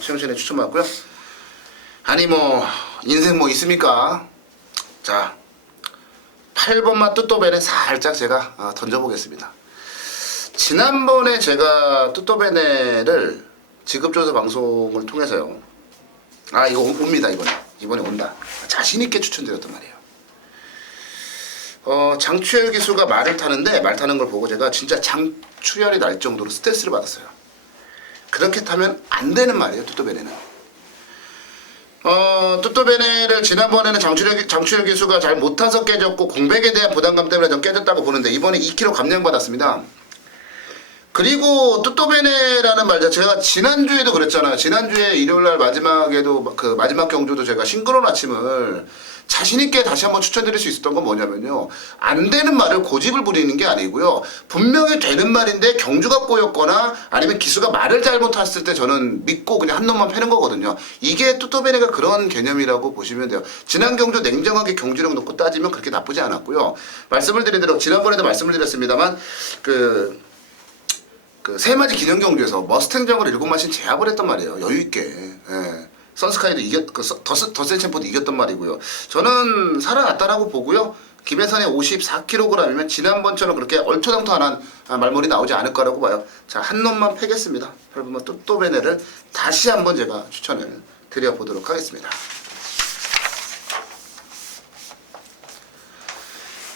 최영천의 추천받고요. 아니 뭐 인생 뭐 있습니까? 자, 8번마 뚜또벤에 살짝 제가 던져보겠습니다. 지난번에 제가 뚜또벤에를 지급조사 방송을 통해서요, 이거 옵니다. 이번에 온다, 자신있게 추천드렸단 말이에요. 장추열 기수가 말을 타는데, 말 타는 걸 보고 제가 진짜 장추열이 날 정도로 스트레스를 받았어요. 그렇게 타면 안 되는 말이에요, 뚜또벤에는. 뚜또베네를 지난번에는 장추열 기수가 잘 못타서 깨졌고 공백에 대한 부담감 때문에 좀 깨졌다고 보는데, 이번에 2kg 감량받았습니다. 그리고 뚜또베네라는 말 자체가 지난주에도 그랬잖아요. 지난주에 일요일날 마지막에도 그 마지막 경주도 제가 싱그러운 아침을 자신있게 다시 한번 추천드릴 수 있었던 건 뭐냐면요, 안 되는 말을 고집을 부리는 게 아니고요, 분명히 되는 말인데 경주가 꼬였거나 아니면 기수가 말을 잘못했을 때 저는 믿고 그냥 한 놈만 패는 거거든요. 이게 뚜또베네가 그런 개념이라고 보시면 돼요. 지난 경주 냉정하게 경주력 놓고 따지면 그렇게 나쁘지 않았고요. 말씀을 드린 대로 지난번에도 말씀을 드렸습니다만, 그 새맞이 기념경주에서 머스탱 정을 7마신 제압을 했단 말이에요. 여유있게. 예. 선스카이도 더센 챔프도 이겼던 말이고요. 저는 살아났다라고 보고요. 김혜선의 54kg이면 지난번처럼 그렇게 얼토당토한 말문이 나오지 않을 거라고 봐요. 자, 한 놈만 패겠습니다. 여러분 또또베네를 다시 한번 제가 추천을 드려보도록 하겠습니다.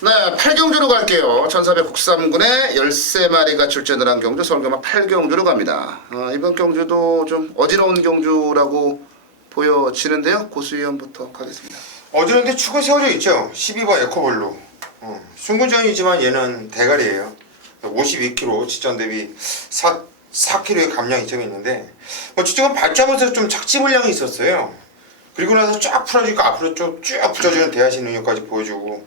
네, 8경주로 갈게요. 1400 국삼군에 13마리가 출전을 한 경주 서울경마 8경주로 갑니다. 이번 경주도 좀 어지러운 경주라고 보여지는데요. 고수위원부터 가겠습니다. 어지러운데 축은 세워져 있죠. 12번 에코블루. 순군전이지만 얘는 대가리예요. 52kg 지전 대비 4kg의 감량이 좀 있는데 지금 발자면서 좀 착지 물량이 있었어요. 그리고 나서 쫙 풀어지고 앞으로 쭉 붙여주는 대하신 능력까지 보여주고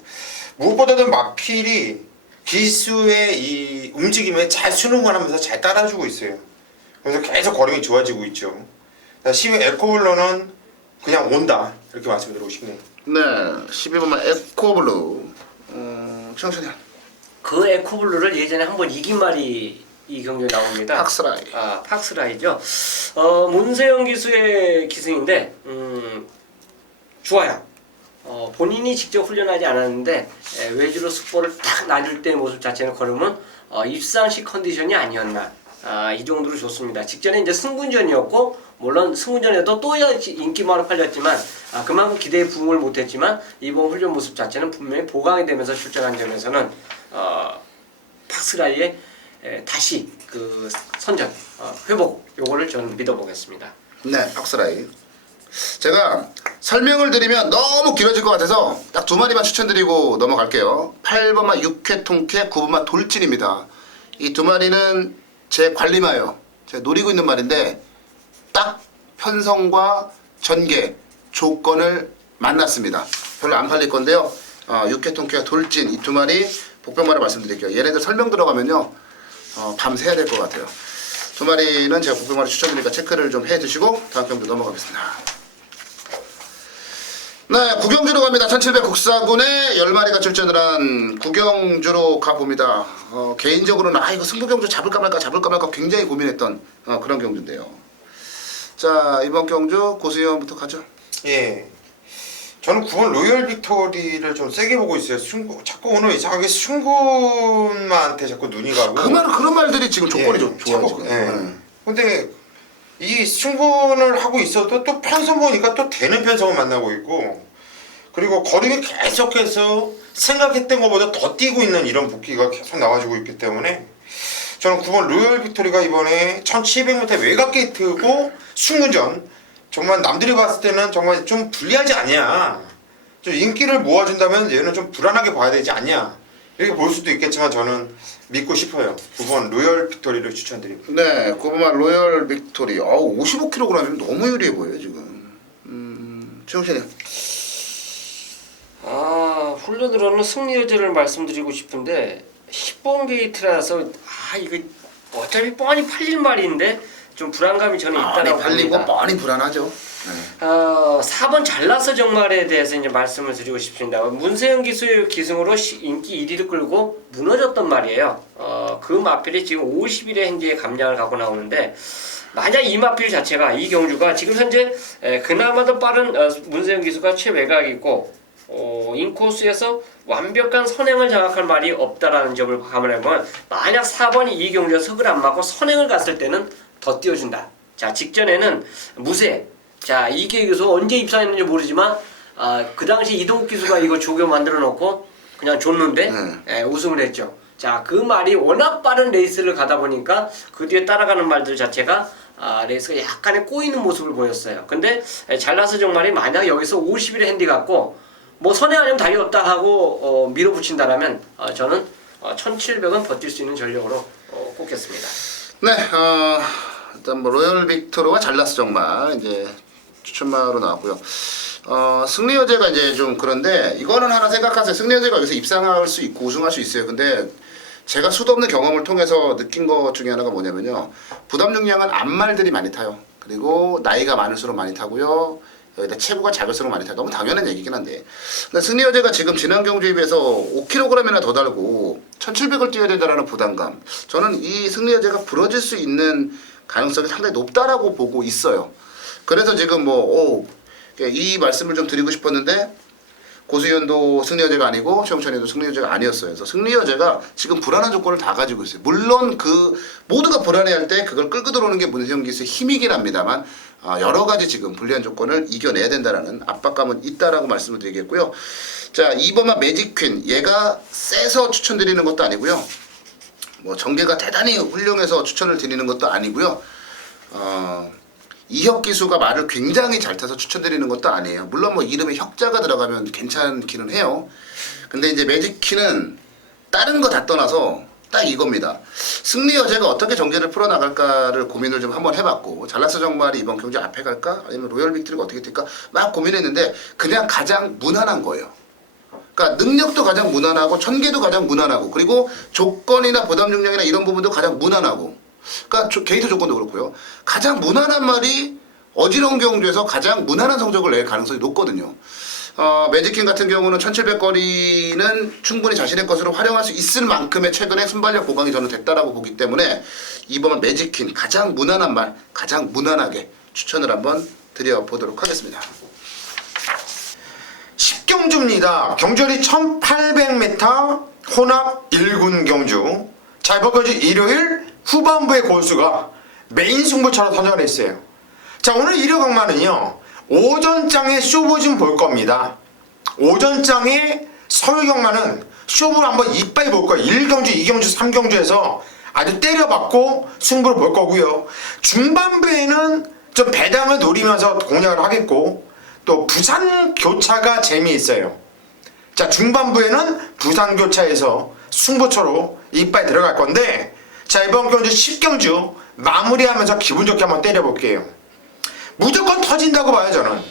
무엇보다도 마필이 기수의 이 움직임에 잘 순응을 하면서 잘 따라주고 있어요. 그래서 계속 거림이 좋아지고 있죠. 12 에코블루는 그냥 온다 이렇게 말씀드리고 싶네요. 네, 12번만 에코블루. 청천이 그 에코블루를 예전에 한번 이긴 말이 이 경기에 나옵니다. 팍스라이. 팍스라이죠. 문세영 기수의 기승인데 좋아요. 본인이 직접 훈련하지 않았는데 외주로 숙보를 딱 놔줄 때 모습 자체는 걸으면 입상식 컨디션이 아니었나. 이 정도로 좋습니다. 직전에 이제 승군전이었고 물론 승군전에도 또 인기만으로 팔렸지만 그만큼 기대에 부응을 못했지만 이번 훈련 모습 자체는 분명히 보강이 되면서 출전한 점에서는 팍스라이의 다시 그 선전 회복 요거를 저는 믿어보겠습니다. 네, 팍스라이. 제가 설명을 드리면 너무 길어질 것 같아서 딱 두 마리만 추천드리고 넘어갈게요. 8번만 육회통쾌, 9번만 돌진입니다. 이 두 마리는 제 관리마예요. 제가 노리고 있는 말인데 딱 편성과 전개 조건을 만났습니다. 별로 안 팔릴 건데요. 육회통쾌와 돌진 이 두 마리 복병마를 말씀드릴게요. 얘네들 설명 들어가면요 밤새야 될 것 같아요. 두 마리는 제가 복병마를 추천드리니까 체크를 좀 해두시고 다음 경주 넘어가겠습니다. 네, 구경주로 갑니다. 1700 국사군에 10마리가 출전을 한 구경주로 가봅니다. 개인적으로는 이거 승부경주 잡을까 말까 굉장히 고민했던 그런 경주인데요. 자, 이번 경주 고수위원부터 가죠. 예. 저는 9번 로열 빅토리를 좀 세게 보고 있어요. 자꾸 오늘 이상하게 순군만한테 자꾸 눈이 가고. 그런 말들이 지금 조건이 좋아요. 지금. 예. 근데 이 승분을 하고 있어도 또 편성 보니까 또 되는 편성을 만나고 있고 그리고 거림이 계속해서 생각했던 것보다 더 뛰고 있는 이런 복귀가 계속 나와주고 있기 때문에 저는 9번 로열 빅토리가 이번에 1700m 외곽 게이트고 순군전 정말 남들이 봤을 때는 정말 좀 불리하지 않냐 좀 인기를 모아준다면 얘는 좀 불안하게 봐야 되지 않냐 이렇게 볼 수도 있겠지만 저는 믿고 싶어요. 9번 로열 빅토리를 추천드립니다. 네, 9번 로열 빅토리. 55kg이면 너무 유리해 보여요 지금. 최영신이. 훈련으로는 승리 여지를 말씀드리고 싶은데 10번 게이트라서 이거 어차피 뻔히 팔릴 말인데 좀 불안감이 저는 있다라고 팔리고 봅니다. 뻔히 불안하죠. 네. 4번 잘나서 정말에 대해서 이제 말씀을 드리고 싶습니다. 문세영 기수의 기승으로 인기 1위를 끌고 무너졌던 말이에요. 그 마필이 지금 50일의 행지에 감량을 갖고 나오는데 만약 이 마필 자체가 이 경주가 지금 현재 그나마도 빠른 문세영 기수가 최외곽이고 인코스에서 완벽한 선행을 장악할 말이 없다라는 점을 감안해보면 만약 4번이 이 경주에 석을 안 맞고 선행을 갔을 때는 더 띄워준다. 자, 직전에는 무쇠. 자, 이게 기수 언제 입사했는지 모르지만 그 당시 이동욱 기수가 이거 조교 만들어 놓고 그냥 줬는데 우승을 했죠. 자, 그 말이 워낙 빠른 레이스를 가다 보니까 그 뒤에 따라가는 말들 자체가 레이스가 약간의 꼬이는 모습을 보였어요. 근데 잘나서 정말이 만약 여기서 50일의 핸디 갖고 뭐 선행 아니면 답이 없다 하고 밀어붙인다라면 저는 1700은 버틸 수 있는 전력으로 꼽겠습니다. 네, 일단 뭐 로열 빅토르와 잘나서 정말 이제 추천마로 나왔고요. 승리 여제가 이제 좀 그런데 이거는 하나 생각하세요. 승리 여제가 여기서 입상할 수 있고 우승할 수 있어요. 근데 제가 수도 없는 경험을 통해서 느낀 것 중에 하나가 뭐냐면요. 부담 중량은 앞말들이 많이 타요. 그리고 나이가 많을수록 많이 타고요. 여기다 체구가 작을수록 많이 타요. 너무 당연한 얘기긴 한데. 근데 승리 여제가 지금 지난 경주에 비해서 5kg이나 더 달고 1700을 뛰어야 된다는 부담감. 저는 이 승리 여제가 부러질 수 있는 가능성이 상당히 높다라고 보고 있어요. 그래서 지금 이 말씀을 좀 드리고 싶었는데 고수현도 승리여제가 아니고 최영찬이도 승리여제가 아니었어요. 그래서 승리여제가 지금 불안한 조건을 다 가지고 있어요. 물론 모두가 불안해할 때 그걸 끌고 들어오는 게 문세영 기수의 힘이긴 합니다만 여러 가지 지금 불리한 조건을 이겨내야 된다라는 압박감은 있다라고 말씀을 드리겠고요. 자, 이번만 매직퀸 얘가 세서 추천드리는 것도 아니고요. 전개가 대단히 훌륭해서 추천을 드리는 것도 아니고요. 이혁 기수가 말을 굉장히 잘 타서 추천드리는 것도 아니에요. 물론 이름에 혁자가 들어가면 괜찮기는 해요. 근데 이제 매직퀸은 다른 거 다 떠나서 딱 이겁니다. 승리여제가 어떻게 정제를 풀어나갈까를 고민을 좀 한번 해봤고, 잘라서 정말이 이번 경기 앞에 갈까? 아니면 로열 빅토리가 어떻게 될까? 막 고민했는데 그냥 가장 무난한 거예요. 그러니까 능력도 가장 무난하고 천계도 가장 무난하고 그리고 조건이나 부담 중량이나 이런 부분도 가장 무난하고 그러니까 게이트 조건도 그렇고요. 가장 무난한 말이 어지러운 경주에서 가장 무난한 성적을 낼 가능성이 높거든요. 매직퀸 같은 경우는 1700거리는 충분히 자신의 것으로 활용할 수 있을 만큼의 최근에 순발력 보강이 저는 됐다라고 보기 때문에 이번 매직퀸 가장 무난한 말, 가장 무난하게 추천을 한번 드려보도록 하겠습니다. 10경주입니다. 경주리 1800m 혼합 1군 경주. 자, 이번 경주 일요일 후반부의 골수가 메인 승부처럼 선정을 했어요. 자, 오늘 일요 경마는요, 오전장에 쇼부 좀 볼 겁니다. 오전장에 서울 경마는 쇼부를 한번 이빨 볼 거예요. 1경주, 2경주, 3경주에서 아주 때려박고 승부를 볼 거고요. 중반부에는 좀 배당을 노리면서 공략을 하겠고, 또 부산 교차가 재미있어요. 자, 중반부에는 부산 교차에서 승부처로 이빨 들어갈 건데, 자, 이번 경주 10경주 마무리하면서 기분 좋게 한번 때려볼게요. 무조건 터진다고 봐요, 저는.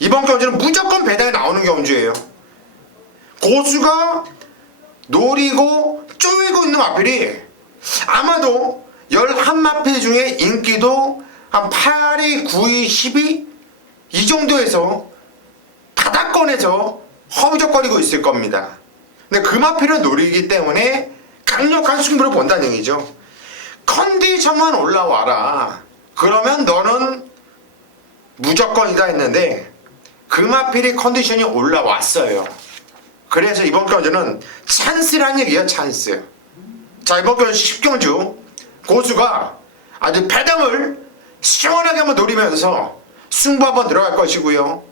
이번 경주는 무조건 배당이 나오는 경주예요. 고수가 노리고 쪼이고 있는 마필이 아마도 11마필 중에 인기도 한 8위, 9위, 10위 이 정도에서 바닥권에서 허우적거리고 있을 겁니다. 근데 그 마필을 노리기 때문에 강력한 승부를 본다는 얘기죠. 컨디션만 올라와라. 그러면 너는 무조건이다 했는데 그 마필이 컨디션이 올라왔어요. 그래서 이번 경주는 찬스란 얘기예요. 찬스. 자, 이번 경주 10경주 고수가 아주 배당을 시원하게 한번 노리면서 승부 한번 들어갈 것이고요.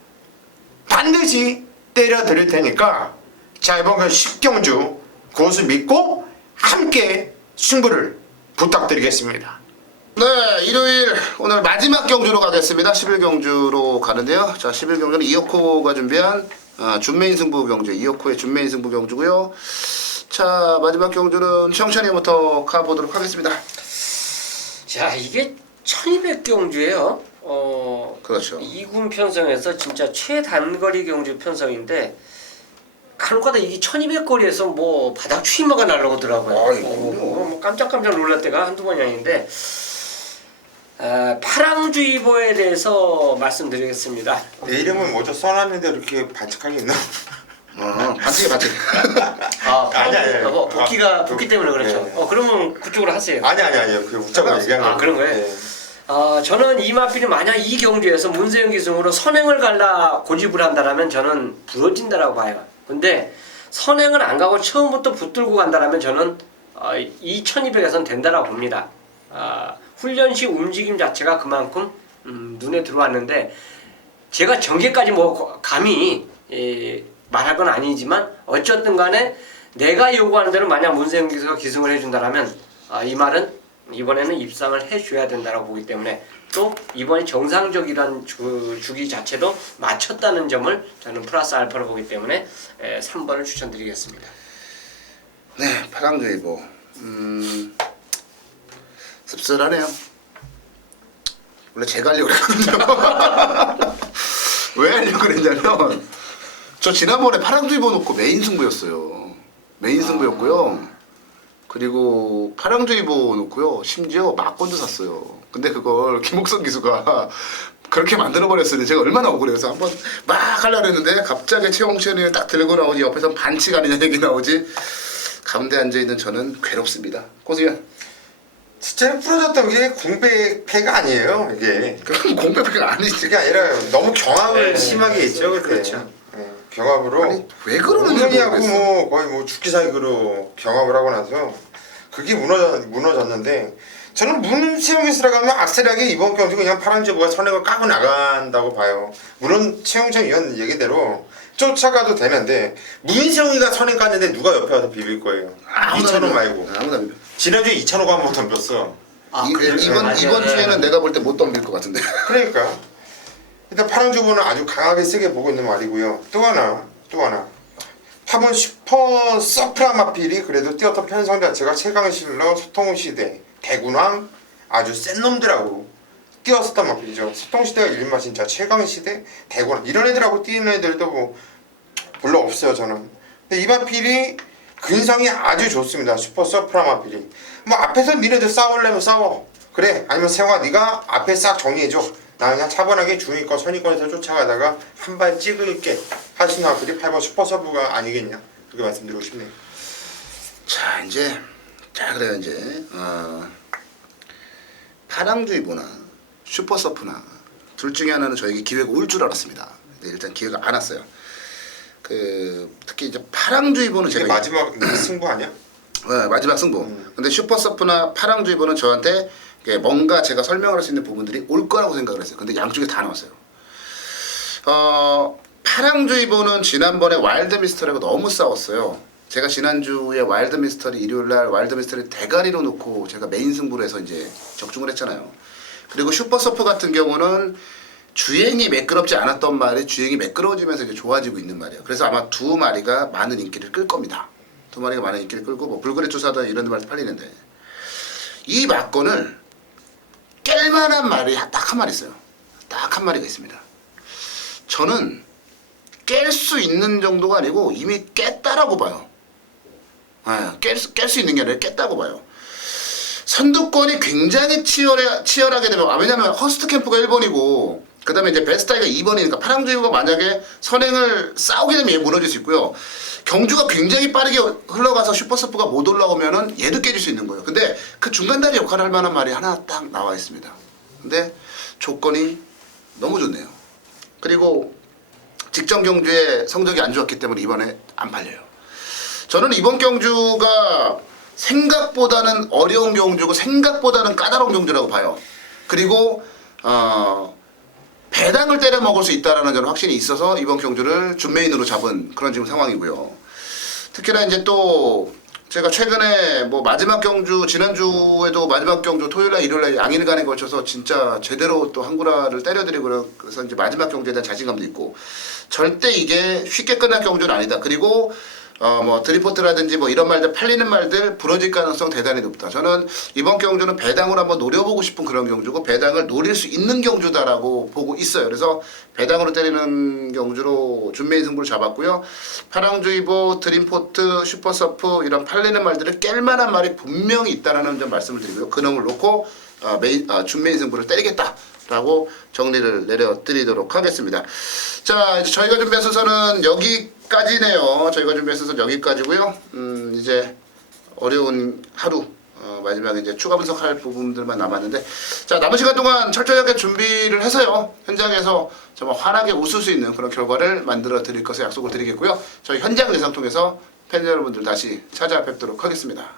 반드시 때려 드릴 테니까 자, 이번 경주 10경주 고수 믿고 함께 승부를 부탁드리겠습니다. 네, 일요일 오늘 마지막 경주로 가겠습니다. 11경주로 가는데요. 자, 11경주는 이혁호가 준비한 준메인 승부 경주, 이혁호의 준메인 승부 경주고요. 자, 마지막 경주는 최영찬이부터 가보도록 하겠습니다. 자, 이게 1200경주예요. 그렇죠. 2군 편성에서 진짜 최단거리 경주 편성인데 간혹가다 이게 1200거리에서 바닥 추임마가 날라오더라고요. 깜짝깜짝 놀랄 때가 한두 번이 아닌데 파랑주의보에 대해서 말씀드리겠습니다. 내 이름은 먼저 써놨는데 이렇게 반칙하게 있나? 반칙이. 아니야. 복귀 때문에 그렇죠. 네. 그러면 그쪽으로 하세요. 아니야. 그 웃자고 얘기한 거. 그런 거예요? 네. 저는 이 마필이 만약 이 경주에서 문세영 기승으로 선행을 갈라 고집을 한다라면 저는 부러진다라고 봐요. 근데 선행을 안 가고 처음부터 붙들고 간다라면 저는 이 1200에서는 된다라고 봅니다. 훈련 시 움직임 자체가 그만큼 눈에 들어왔는데 제가 전개까지 감히 말할 건 아니지만 어쨌든 간에 내가 요구하는 대로 만약 문세영 기수가 기승을 해준다라면 이 말은 이번에는 입상을 해줘야 된다고 보기 때문에 또 이번에 정상적이란 주기 자체도 맞췄다는 점을 저는 플러스 알파로 보기 때문에 3번을 추천드리겠습니다. 네, 파랑주의보. 씁쓸하네요. 원래 제가 하려고 그랬거든요. 왜 하려고 그랬냐면 저 지난번에 파랑주의보 놓고 메인 승부였어요. 메인 승부였고요. 그리고 파랑주의보 놓고요. 심지어 막건도 샀어요. 근데 그걸 김옥선 기수가 그렇게 만들어버렸어요. 제가 얼마나 억울해서 한번 막 하려고 했는데 갑자기 최홍천이 딱 들고 나오지 옆에서 반칙 아니냐 얘기 나오지. 가운데 앉아있는 저는 괴롭습니다. 고수현. 숫자를 부러졌던 게 공백패가 아니에요. 이게 그럼 공백패가 아니지. 그게 아니라 너무 경합을 네, 심하게 했죠. 그때. 그렇죠. 경합으로 아니, 왜 그러는지 은근히하고 모르겠어. 뭐 거의 뭐 죽기 살기로 경합을 하고 나서 그게 무너졌는데 저는 문세영이 들어가면 악셀하게 이번 경기 그냥 파란지부가 선행을 까고 나간다고 봐요. 물론 최용찬 위원 얘기대로 쫓아가도 되는데 문세영이가 선행 깠는데 누가 옆에 와서 비빌 거예요. 이찬호 말고. 아무나 믿어. 지난주에 이찬호가 한번 덤볐어. 이번 주에는 내가 볼 때 못 덤빌 것 같은데. 그러니까 일단 파랑주부는 아주 강하게 세게 보고 있는 말이고요. 또 하나 팝은 슈퍼 서프라마필이 그래도 뛰었던 편성 자체가 최강실러 소통시대 대군왕 아주 센 놈들하고 뛰었었단 마필이죠. 소통시대가 이른바 진짜 최강시대 대군왕 이런 애들하고 뛰는 애들도 뭐 별로 없어요 저는. 근데 이 마필이 근성이 아주 좋습니다. 슈퍼 서프라마필이 뭐 앞에서 니네들 싸우려면 싸워 그래 아니면 세영아 네가 앞에 싹 정리해줘 나 그냥 차분하게 중위권 선위권에서 쫓아가다가 한 발 찍을게 하시는 마필이 8번 슈퍼 서브가 아니겠냐 그렇게 말씀드리고 싶네요. 자 그래요 이제 파랑주의보나 슈퍼서프나 둘 중에 하나는 저에게 기회가 올 줄 알았습니다. 근데 일단 기회가 안 왔어요. 특히 이제 파랑주의보는 이게 제가 마지막 승부 아니야? 네, 마지막 승부. 근데 슈퍼서프나 파랑주의보는 저한테 뭔가 제가 설명을 할 수 있는 부분들이 올 거라고 생각을 했어요. 근데 양쪽에 다 나왔어요. 파랑주의보는 지난번에 와일드미스터리하고 너무 싸웠어요. 제가 지난주에 와일드미스터리 일요일날 와일드미스터리 대가리로 놓고 제가 메인 승부로 해서 이제 적중을 했잖아요. 그리고 슈퍼서프 같은 경우는 주행이 매끄럽지 않았던 말이 주행이 매끄러워지면서 이제 좋아지고 있는 말이에요. 그래서 아마 두 마리가 많은 인기를 끌 겁니다. 두 마리가 많은 인기를 끌고 뭐 불그레 투사다 이런 말도 팔리는데 이 막건을 깰 만한 말이 딱 한 마리 있어요. 딱 한 마리가 있습니다. 저는 깰 수 있는 정도가 아니고 이미 깼다라고 봐요. 깰 수 있는 게 아니라 깼다고 봐요. 선두권이 굉장히 치열하게 되면 왜냐면 허스트 캠프가 1번이고 그 다음에 이제 베스타이가 2번이니까 파랑주의가 만약에 선행을 싸우게 되면 얘 무너질 수 있고요. 경주가 굉장히 빠르게 흘러가서 슈퍼서프가 못 올라오면은 얘도 깨질 수 있는 거예요. 근데 그 중간다리 역할을 할 만한 말이 하나 딱 나와 있습니다. 근데 조건이 너무 좋네요. 그리고 직전 경주에 성적이 안 좋았기 때문에 이번에 안 팔려요. 저는 이번 경주가 생각보다는 어려운 경주고 생각보다는 까다로운 경주라고 봐요. 그리고 배당을 때려 먹을 수 있다라는 저는 확신이 있어서 이번 경주를 준메인으로 잡은 그런 지금 상황이고요. 특히나 이제 또 제가 최근에 뭐 마지막 경주 지난주에도 마지막 경주 토요일날 일요일날 양일간에 걸쳐서 진짜 제대로 또 한구라를 때려드리고 그래서 이제 마지막 경주에 대한 자신감도 있고 절대 이게 쉽게 끝날 경주는 아니다. 그리고 뭐 드리포트라든지 뭐 이런 말들 팔리는 말들 부러질 가능성 대단히 높다. 저는 이번 경주는 배당으로 한번 노려보고 싶은 그런 경주고 배당을 노릴 수 있는 경주다라고 보고 있어요. 그래서 배당으로 때리는 경주로 준메인 승부를 잡았고요. 파랑주의보, 드림포트, 슈퍼서프 이런 팔리는 말들을 깰 만한 말이 분명히 있다라는 점 말씀을 드리고요. 그놈을 놓고 준메인 승부를 때리겠다라고 정리를 내려드리도록 하겠습니다. 자, 이제 저희가 준비한 순서는 여기까지네요. 저희가 준비한 순서는 여기까지고요. 이제 어려운 하루 마지막에 이제 추가 분석할 부분들만 남았는데 자 남은 시간 동안 철저하게 준비를 해서요. 현장에서 정말 환하게 웃을 수 있는 그런 결과를 만들어 드릴 것을 약속을 드리겠고요. 저희 현장 영상 통해서 팬 여러분들 다시 찾아뵙도록 하겠습니다.